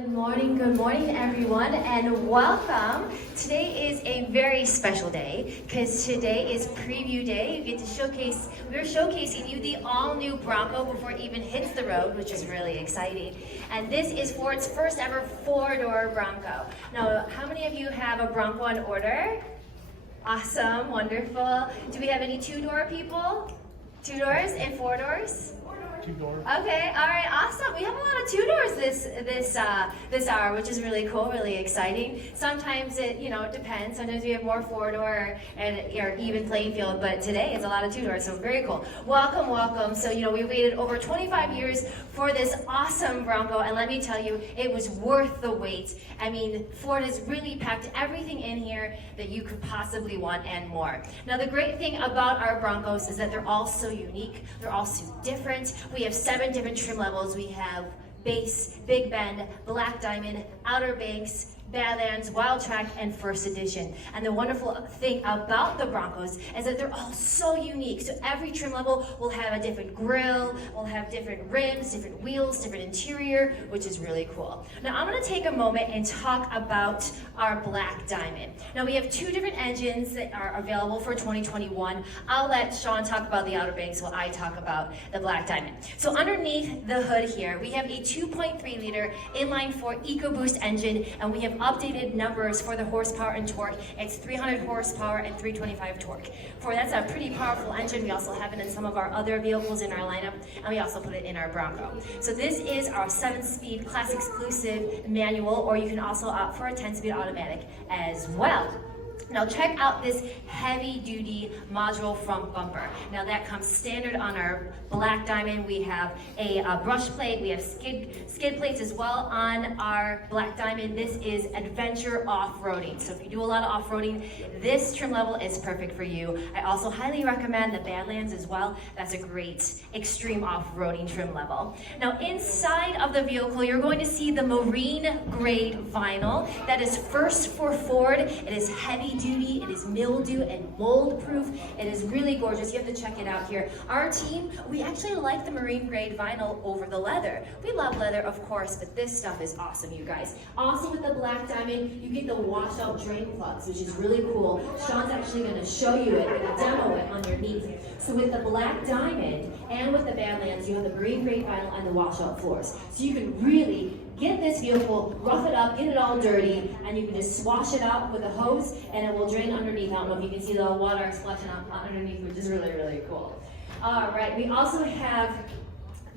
Good morning everyone, and welcome. Today is a very special day because today is preview day. You get to showcase, we're showcasing you the all-new Bronco before it even hits the road, which is really exciting. And this is for its first ever four-door Bronco. Now, how many of you have a Bronco on order? Awesome, wonderful. Do we have any two-door people? Two doors and four doors? Two doors. Okay, all right, awesome. We have a lot of two doors this hour, which is really cool, really exciting. Sometimes it depends. Sometimes we have more four door and or even playing field, but today it's a lot of two doors, so very cool. Welcome, welcome. So we waited over 25 years for this awesome Bronco, and let me tell you, it was worth the wait. I mean, Ford has really packed everything in here that you could possibly want and more. Now, the great thing about our Broncos is that they're all so unique. They're all so different. We have 7 different trim levels. We have base, big bend, black diamond, outer banks, Badlands, Wild Track, and First Edition. And the wonderful thing about the Broncos is that they're all so unique. So every trim level will have a different grille, will have different rims, different wheels, different interior, which is really cool. Now I'm gonna take a moment and talk about our Black Diamond. Now we have 2 different engines that are available for 2021. I'll let Sean talk about the Outer Banks while I talk about the Black Diamond. So underneath the hood here, we have a 2.3 liter inline-4 EcoBoost engine, and we have updated numbers for the horsepower and torque. It's 300 horsepower and 325 torque. That's a pretty powerful engine. We also have it in some of our other vehicles in our lineup, and we also put it in our Bronco. So this is our 7-speed class exclusive manual, or you can also opt for a 10-speed automatic as well. Now check out this heavy-duty modular front bumper. Now that comes standard on our Black Diamond. We have a brush plate. We have skid plates as well on our Black Diamond. This is adventure off-roading. So if you do a lot of off-roading, this trim level is perfect for you. I also highly recommend the Badlands as well. That's a great extreme off-roading trim level. Now inside of the vehicle, you're going to see the marine grade vinyl. That is first for Ford. It is heavy duty, it is mildew and mold proof. It is really gorgeous. You have to check it out here. Our team, we actually like the marine grade vinyl over the leather. We love leather, of course, but this stuff is awesome, you guys. Also with the Black Diamond, you get the washout drain plugs, which is really cool. Sean's actually going to show you it and demo it underneath. So with the Black Diamond and with the Badlands, you have the marine grade vinyl and the washout floors. So you can really get this vehicle, rough it up, get it all dirty, and you can just wash it out with a hose and it will drain underneath. I don't know if you can see the water splashing out underneath, which is really, really cool. All right, we also have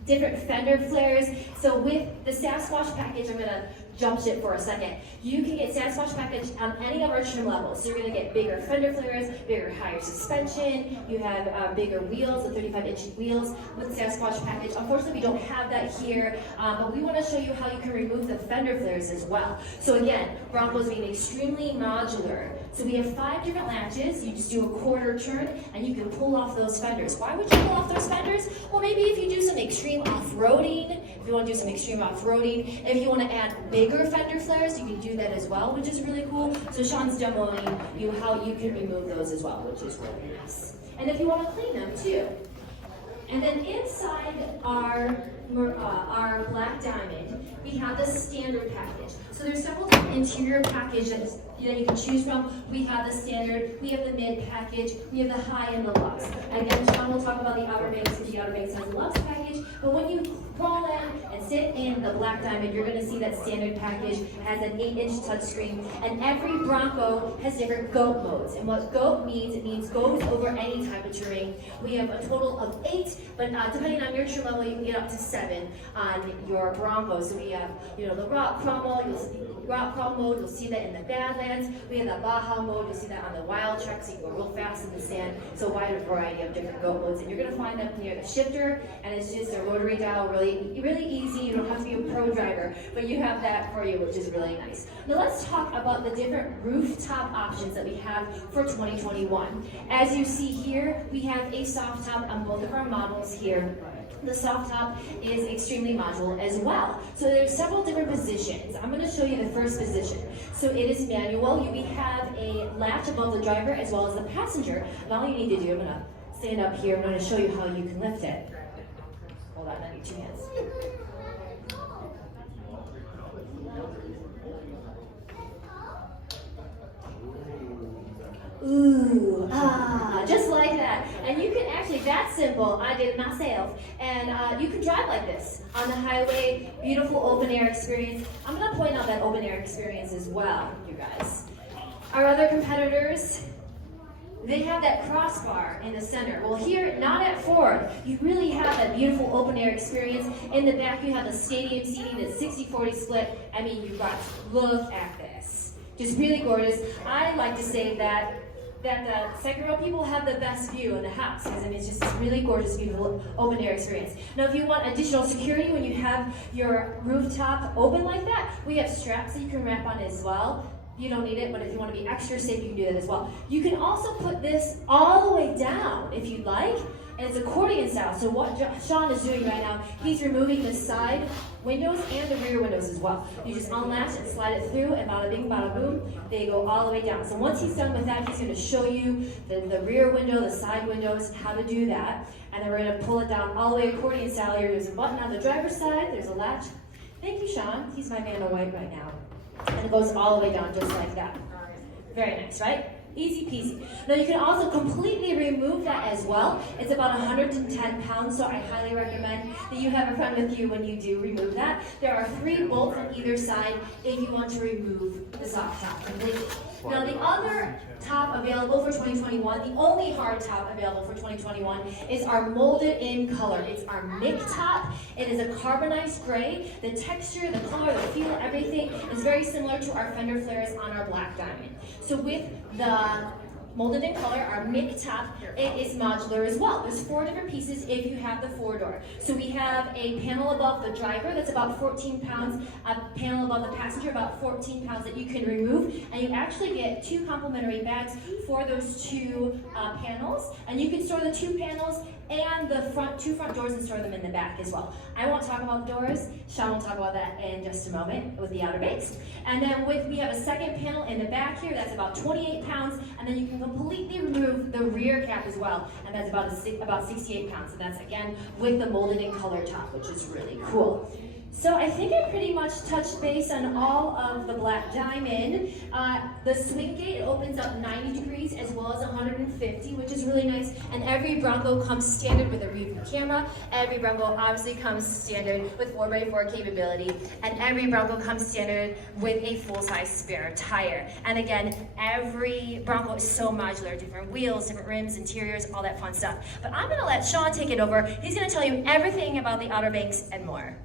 different Fender Flares. So with the Sasquatch package, I'm gonna jump ship for a second. You can get Sasquatch package on any of our trim levels. So you're gonna get bigger Fender Flares, bigger, higher suspension. You have bigger wheels, the 35-inch wheels with Sasquatch package. Unfortunately, we don't have that here, but we wanna show you how you can remove the Fender Flares as well. So again, Bronco's being extremely modular. So we have 5 different latches. You just do a quarter turn and you can pull off those fenders. Why would you pull off those fenders? Well, maybe if you do some extreme off-roading, if you want to do some extreme off-roading, if you want to add bigger Fender Flares, you can do that as well, which is really cool. So Sean's demoing you how you can remove those as well, which is really nice. And if you want to clean them too. And then inside our Black Diamond, we have the standard package. So there's several different interior packages that you can choose from. We have the standard, we have the mid package, we have the high and the luxe. Again, Sean will talk about the Outer Banks, because the Outer Banks has the luxe package, but when you roll in and sit in the Black Diamond, you're gonna see that standard package has an 8-inch touchscreen, and every Bronco has different GOAT modes. And what GOAT means, it means goes over any type of terrain. We have a total of 8, but depending on your trim level, you can get up to 7 on your Bronco. So we have, the rock crawl mode, you'll see that in the Badlands. We have the Baja mode, you'll see that on the Wild Track, so you can go real fast in the sand. So a wide variety of different GOAT modes, and you're gonna find them near the shifter, and it's just a rotary dial, really easy. You don't have to be a pro driver, but you have that for you, which is really nice. Now let's talk about the different rooftop options that we have for 2021. As you see here, we have a soft top on both of our models here. The soft top is extremely modular as well. So there's several different positions. I'm going to show you the first position. So it is manual. We have a latch above the driver as well as the passenger. And all you need to do, I'm going to stand up here. I'm going to show you how you can lift it. Hold on, I need 2 hands. ooh, ah, just like that. And you can actually, that's simple, I did it myself. And you can drive like this on the highway, beautiful open air experience. I'm gonna point out that open air experience as well, you guys. Our other competitors, they have that crossbar in the center. Well here, not at Ford, you really have that beautiful open air experience. In the back you have the stadium seating, the 60-40 split. I mean, you guys, look at this. Just really gorgeous. I like to say that the second row people have the best view in the house, because I mean, it's just this really gorgeous, beautiful open air experience. Now if you want additional security when you have your rooftop open like that, we have straps that you can wrap on as well. You don't need it, but if you want to be extra safe, you can do that as well. You can also put this all the way down if you'd like, and it's accordion style. So what Sean is doing right now, he's removing the side windows and the rear windows as well. You just unlatch and slide it through, and bada bing, bada boom, they go all the way down. So once he's done with that, he's going to show you the rear window, the side windows, how to do that. And then we're going to pull it down all the way accordion style. There's a button on the driver's side, there's a latch. Thank you, Sean. He's my man in white right now. And it goes all the way down just like that. Very nice, right? Easy peasy. Now you can also completely remove that as well. It's about 110 pounds, so I highly recommend that you have a friend with you when you do remove that. There are 3 bolts on either side if you want to remove the soft top completely. Now the other top available for 2021, the only hard top available for 2021 is our molded in color. It's our MIC top. It is a carbonized gray. The texture, the color, the feel, everything is very similar to our Fender Flares on our black diamond. So with the molded in color, our MIC top, it is modular as well. There's 4 different pieces if you have the 4-door. So we have a panel above the driver that's about 14 pounds, a panel above the passenger about 14 pounds that you can remove, and you actually get 2 complimentary bags for those 2 panels, and you can store the 2 panels and the 2 front doors and store them in the back as well. I won't talk about doors. Sean will talk about that in just a moment with the Outer Banks. And then we have a second panel in the back here that's about 28 pounds, and then you can completely remove the rear cap as well, and that's about 68 pounds. So that's again with the molded in color top, which is really cool. So I think I pretty much touched base on all of the black diamond. The swing gate opens up 90 degrees as well as 150, which is really nice. And every Bronco comes standard with a rear camera. Every Bronco obviously comes standard with 4x4 capability. And every Bronco comes standard with a full-size spare tire. And again, every Bronco is so modular, different wheels, different rims, interiors, all that fun stuff. But I'm gonna let Sean take it over. He's gonna tell you everything about the Outer Banks and more.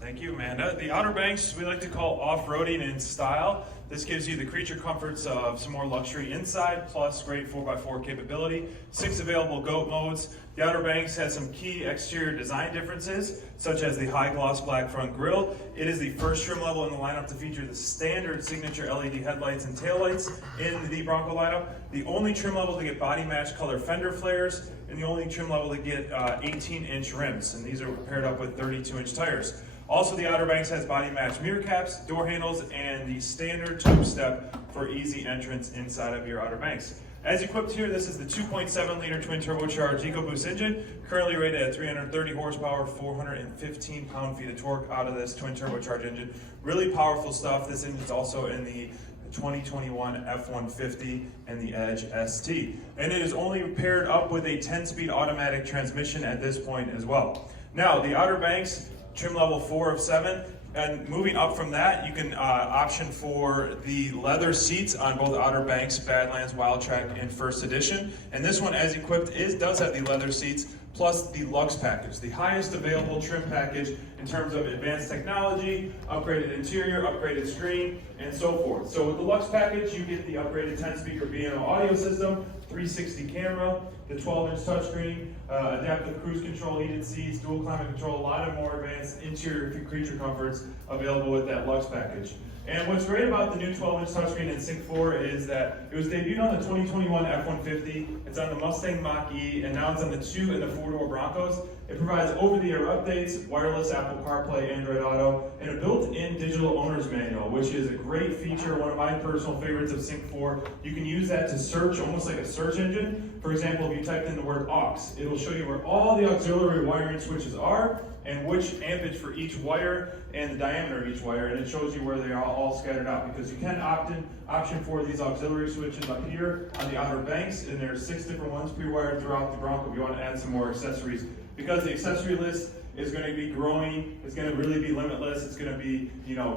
Thank you, Amanda. The Outer Banks we like to call off-roading in style. This gives you the creature comforts of some more luxury inside, plus great 4x4 capability. 6 available GOAT modes. The Outer Banks has some key exterior design differences, such as the high gloss black front grille. It is the first trim level in the lineup to feature the standard signature LED headlights and taillights in the Bronco lineup. The only trim level to get body match color Fender Flares, and the only trim level to get 18-inch rims, and these are paired up with 32-inch tires. Also, the Outer Banks has body match mirror caps, door handles, and the standard tube step for easy entrance inside of your Outer Banks. As equipped here, this is the 2.7 liter twin turbocharged EcoBoost engine, currently rated at 330 horsepower, 415 pound-feet of torque out of this twin turbocharged engine. Really powerful stuff. This engine is also in the 2021 F-150 and the Edge ST. And it is only paired up with a 10-speed automatic transmission at this point as well. Now, the Outer Banks, trim level 4 of 7, and moving up from that, you can option for the leather seats on both Outer Banks, Badlands, Wildtrak, and First Edition. And this one, as equipped, does have the leather seats, plus the Lux package, the highest available trim package in terms of advanced technology, upgraded interior, upgraded screen, and so forth. So with the Lux package, you get the upgraded 10-speaker B&O audio system, 360 camera, the 12-inch touchscreen, adaptive cruise control, heated seats, dual climate control, a lot of more advanced interior creature comforts available with that Lux package. And what's great about the new 12-inch touchscreen in Sync 4 is that it was debuted on the 2021 F-150, it's on the Mustang Mach-E, and now it's on the 2 and the 4-door Broncos. It provides over-the-air updates, wireless Apple CarPlay, Android Auto, and a built-in digital digital owner's manual, which is a great feature, one of my personal favorites of Sync 4. You can use that to search, almost like a search engine. For example, if you typed in the word aux, it'll show you where all the auxiliary wiring switches are and which ampage for each wire and the diameter of each wire, and it shows you where they are all scattered out, because you can option for these auxiliary switches up here on the outer banks, and there's 6 different ones pre-wired throughout the Bronco if you want to add some more accessories. Because the accessory list is going to be growing, it's going to really be limitless, it's going to be,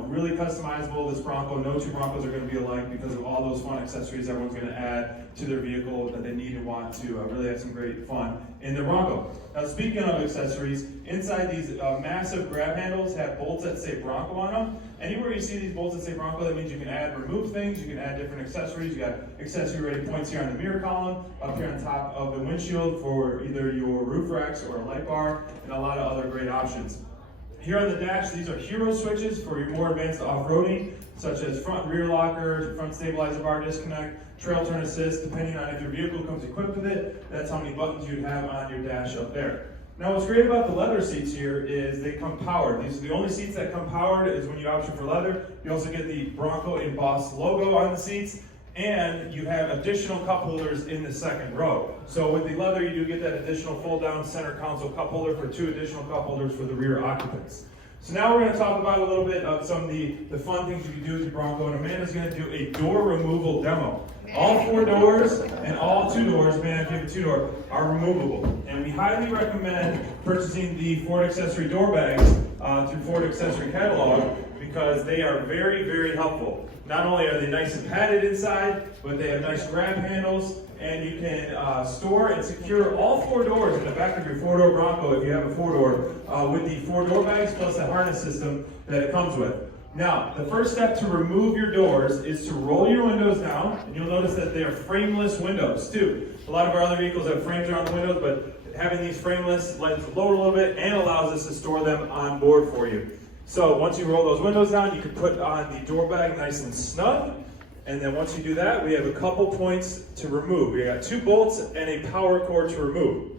really customizable. This Bronco, no two Broncos are going to be alike because of all those fun accessories everyone's going to add to their vehicle that they need and want to really have some great fun in the Bronco. Now, speaking of accessories, inside these massive grab handles have bolts that say Bronco on them. Anywhere you see these bolts that say Bronco, that means you can add, remove things, you can add different accessories. You got accessory ready points here on the mirror column, up here on top of the windshield for either your roof racks or a light bar, and a lot of other great options. Here on the dash, these are hero switches for your more advanced off-roading, such as front rear locker, front stabilizer bar disconnect, trail turn assist, depending on if your vehicle comes equipped with it. That's how many buttons you'd have on your dash up there. Now, what's great about the leather seats here is they come powered. These are the only seats that come powered is when you option for leather. You also get the Bronco embossed logo on the seats, and you have additional cup holders in the second row. So with the leather, you do get that additional fold-down center console cup holder for 2 additional cup holders for the rear occupants. So now we're going to talk about a little bit of some of the fun things you can do with your Bronco, and Amanda's going to do a door removal demo. All 4 doors and all 2 doors, Amanda, if you have a 2-door, are removable. And we highly recommend purchasing the Ford accessory door bags through Ford Accessory Catalog, because they are very, very helpful. Not only are they nice and padded inside, but they have nice grab handles, and you can store and secure all 4 doors in the back of your 4-door Bronco if you have a 4-door with the 4 door bags plus the harness system that it comes with. Now, the first step to remove your doors is to roll your windows down, and you'll notice that they are frameless windows too. A lot of our other vehicles have frames around the windows, but having these frameless lets it lower a little bit and allows us to store them on board for you. So once you roll those windows down, you can put on the door bag nice and snug. And then once you do that, we have a couple points to remove. We got 2 bolts and a power cord to remove.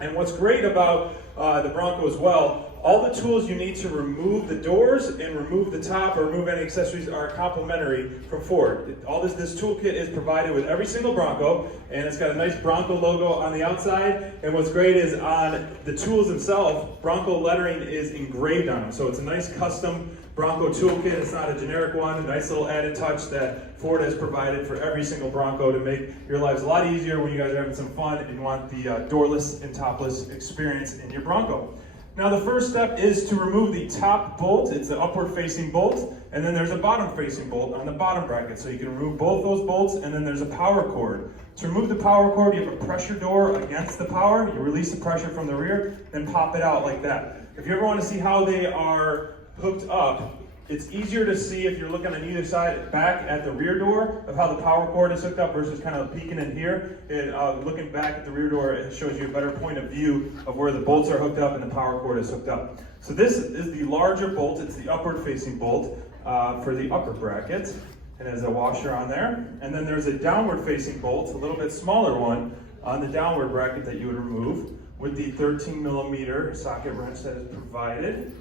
And what's great about the Bronco as well, all the tools you need to remove the doors and remove the top or remove any accessories are complimentary from Ford. All this toolkit is provided with every single Bronco, and it's got a nice Bronco logo on the outside. And what's great is on the tools themselves, Bronco lettering is engraved on them. So it's a nice custom Bronco toolkit. It's not a generic one. A nice little added touch that Ford has provided for every single Bronco to make your lives a lot easier when you guys are having some fun and want the doorless and topless experience in your Bronco. Now, the first step is to remove the top bolt. It's the upward facing bolt, and then there's a bottom facing bolt on the bottom bracket. So you can remove both those bolts, and then there's a power cord. To remove the power cord, you have a pressure door against the power. You release the pressure from the rear, then pop it out like that. If you ever want to see how they are hooked up, it's easier to see if you're looking on either side back at the rear door of how the power cord is hooked up versus kind of peeking in here. And looking back at the rear door, it shows you a better point of view of where the bolts are hooked up and the power cord is hooked up. So this is the larger bolt. It's the upward facing bolt for the upper bracket. And there's a washer on there. And then there's a downward facing bolt, a little bit smaller one, on the downward bracket that you would remove with the 13 millimeter socket wrench that is provided.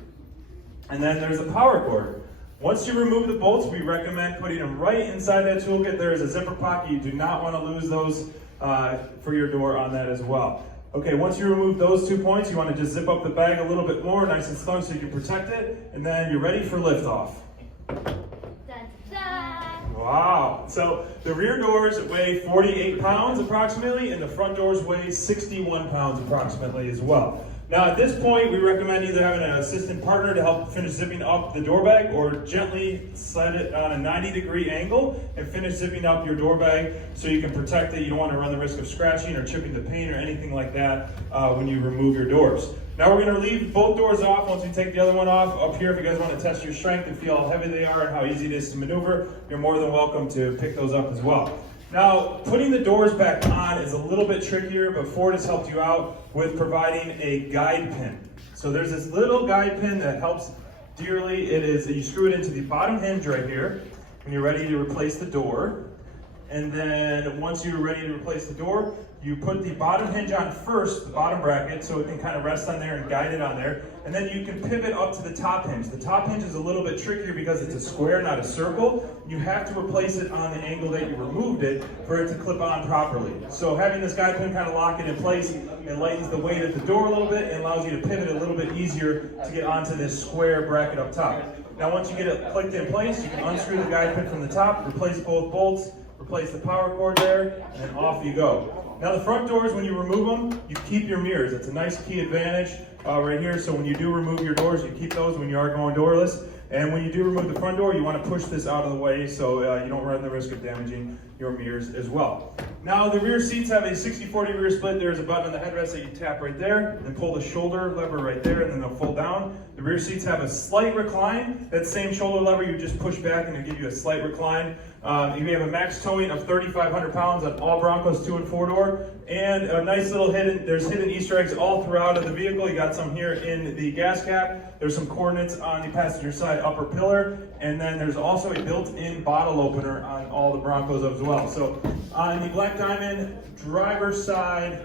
And then there's a power cord. Once you remove the bolts, we recommend putting them right inside that toolkit. There is a zipper pocket. You do not want to lose those for your door on that as well. Okay, once you remove those 2 points, you want to just zip up the bag a little bit more, nice and snug so you can protect it, and then you're ready for liftoff. Wow, so the rear doors weigh 48 pounds approximately, and the front doors weigh 61 pounds approximately as well. Now at this point, we recommend either having an assistant partner to help finish zipping up the door bag, or gently set it on a 90-degree angle and finish zipping up your door bag so you can protect it. You don't want to run the risk of scratching or chipping the paint or anything like that when you remove your doors. Now we're going to leave both doors off once we take the other one off. Up here, if you guys want to test your strength and feel how heavy they are and how easy it is to maneuver, you're more than welcome to pick those up as well. Now, putting the doors back on is a little bit trickier, but Ford has helped you out with providing a guide pin. So there's this little guide pin that helps dearly. It is, you screw it into the bottom hinge right here when you're ready to replace the door. and then once you're ready to replace the door, you put the bottom hinge on first, the bottom bracket, so it can kind of rest on there and guide it on there. And then you can pivot up to the top hinge. The top hinge is a little bit trickier because it's a square, not a circle. You have to replace it on the angle that you removed it for it to clip on properly. So having this guide pin kind of lock it in place, it lightens the weight of the door a little bit and allows you to pivot a little bit easier to get onto this square bracket up top. Now once you get it clicked in place, you can unscrew the guide pin from the top, replace both bolts, replace the power cord there, and then off you go. Now the front doors, when you remove them, you keep your mirrors. It's a nice key advantage right here. So when you do remove your doors, you keep those when you are going doorless. And when you do remove the front door, you want to push this out of the way so you don't run the risk of damaging your mirrors as well. Now the rear seats have a 60-40 rear split. There's a button on the headrest that you tap right there, and pull the shoulder lever right there, and then they'll fold down. The rear seats have a slight recline. That same shoulder lever you just push back and it'll give you a slight recline. You have a max towing of 3,500 pounds on all Broncos 2 and 4 door, and a nice little there's hidden Easter eggs all throughout of the vehicle. You got some here in the gas cap. There's some coordinates on the passenger side upper pillar, and then there's also a built-in bottle opener on all the Broncos as well. So on the Black Diamond driver's side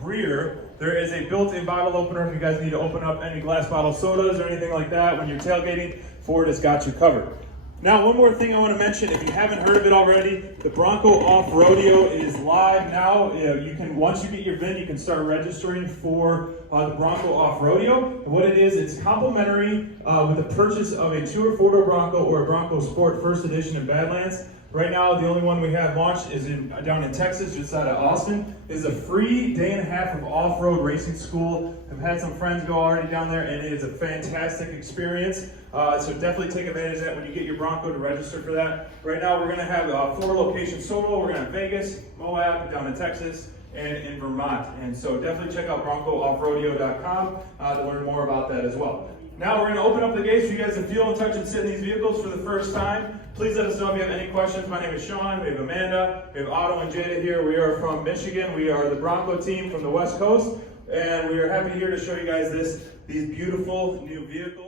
rear, there is a built-in bottle opener if you guys need to open up any glass bottle sodas or anything like that when you're tailgating. Ford has got you covered. Now, one more thing I want to mention, if you haven't heard of it already, the Bronco Off-Rodeo is live now. Once you get your VIN, you can start registering for the Bronco Off-Rodeo. And what it is, it's complimentary with the purchase of a 2 or 4 door Bronco or a Bronco Sport First Edition in Badlands. Right now, the only one we have launched is down in Texas, just out of Austin. It's a free day and a half of off-road racing school. I've had some friends go already down there, and it is a fantastic experience. So definitely take advantage of that when you get your Bronco to register for that. Right now, we're going to have 4 locations total. We're going to have Vegas, Moab, down in Texas, and in Vermont. And so definitely check out BroncoOffRodeo.com to learn more about that as well. Now we're going to open up the gates for you guys to feel and touch and sit in these vehicles for the first time. Please let us know if you have any questions. My name is Sean. We have Amanda. We have Otto and Jada here. We are from Michigan. We are the Bronco team from the West Coast. And we are happy here to show you guys these beautiful new vehicles.